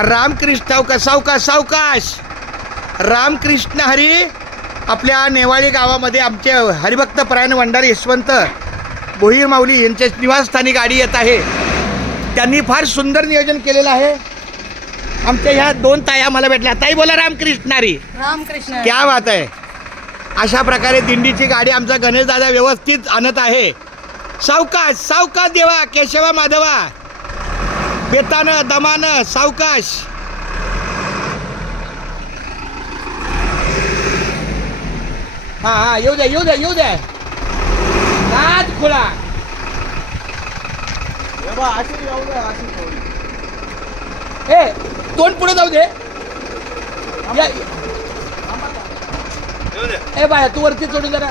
रामकृष्ण सावकाश रामकृष्ण हरी आपल्या नेवाळी गावामध्ये आमचे हरिभक्त परायण भंडारी यशवंत भोईर माऊली यांच्या निवासस्थानी गाडी येत आहे. त्यांनी फार सुंदर नियोजन केलेलं आहे. आमच्या ह्या दोन ताया मला भेटल्या. ताई बोला रामकृष्ण हरी. रामकृष्ण. क्या बात आहे. अशा प्रकारे दिंडीची गाडी आमचा गणेश दादा व्यवस्थित आणत आहे. सावकाश देवा केशवा माधवा बेतानं दमानं सावकाश. हा येऊ द्या नाद खुला. ए तोंड पुढे जाऊ दे. ए बाया तू वरती चढू जरा.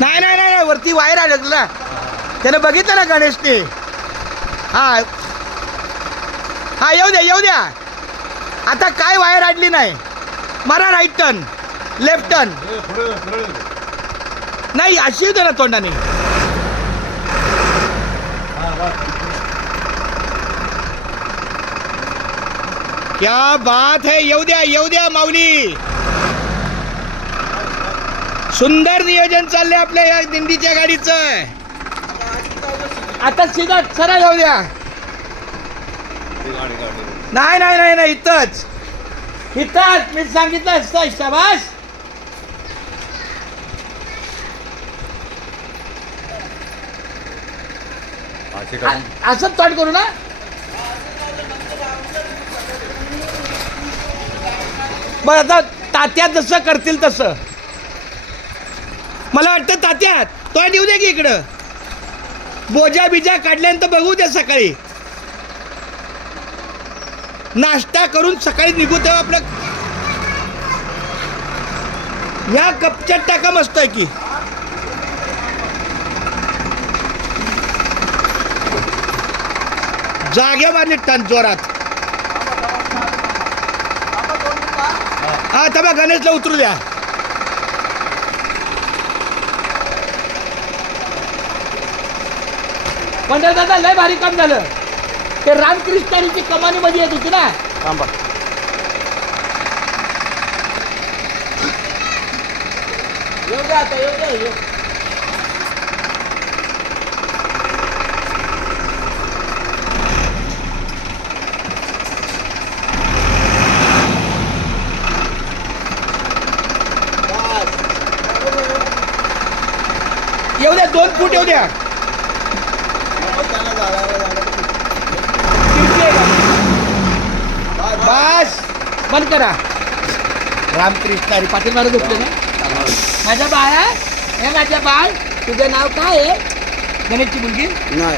नाही वरती वायर अडकला. त्यानं बघितलं ना गणेशने. हा येऊ द्या. आता काय वायर अडली नाही. मारा राईट टर्न लेफ्ट टर्न. नाही अशी येऊ दे ना तोंडाने. क्या बात है. येऊ द्या माऊली. सुंदर नियोजन चाललंय आपल्या या दिंडीच्या गाडीचं. आता सीधा सरळ येऊ द्या. नाही इथंच मी सांगितलं असतं. शाबास. असंच तोंड करू ना. बरं आता तात्या जसं करतील तसं. मला वाटतं तात्यात तोंड येऊ दे की इकडं. बोजा बिजा काढल्यानंतर बघू द्या. सकाळी नाश्ता करून सकाळी निघू तेव्हा आपलं ह्या कपच्यात टाका मस्त आहे की. जागे मारली टन जोरात. हा तबा गणेशला उतरू द्या. पंढर दादा लय भारी काम झालं. ते रामकृष्णाची कमानी मध्ये येत होती ना. थांबा येऊ द्या. येऊ द्या 2 फूट येऊ द्या. बस बंद करा. रामकृष्ण हरी. पाटील मारून झोपले ना. माझ्या बाळा हे माझ्या बाळ तुझं नाव काय आहे. गणेशची मुलगी नाही.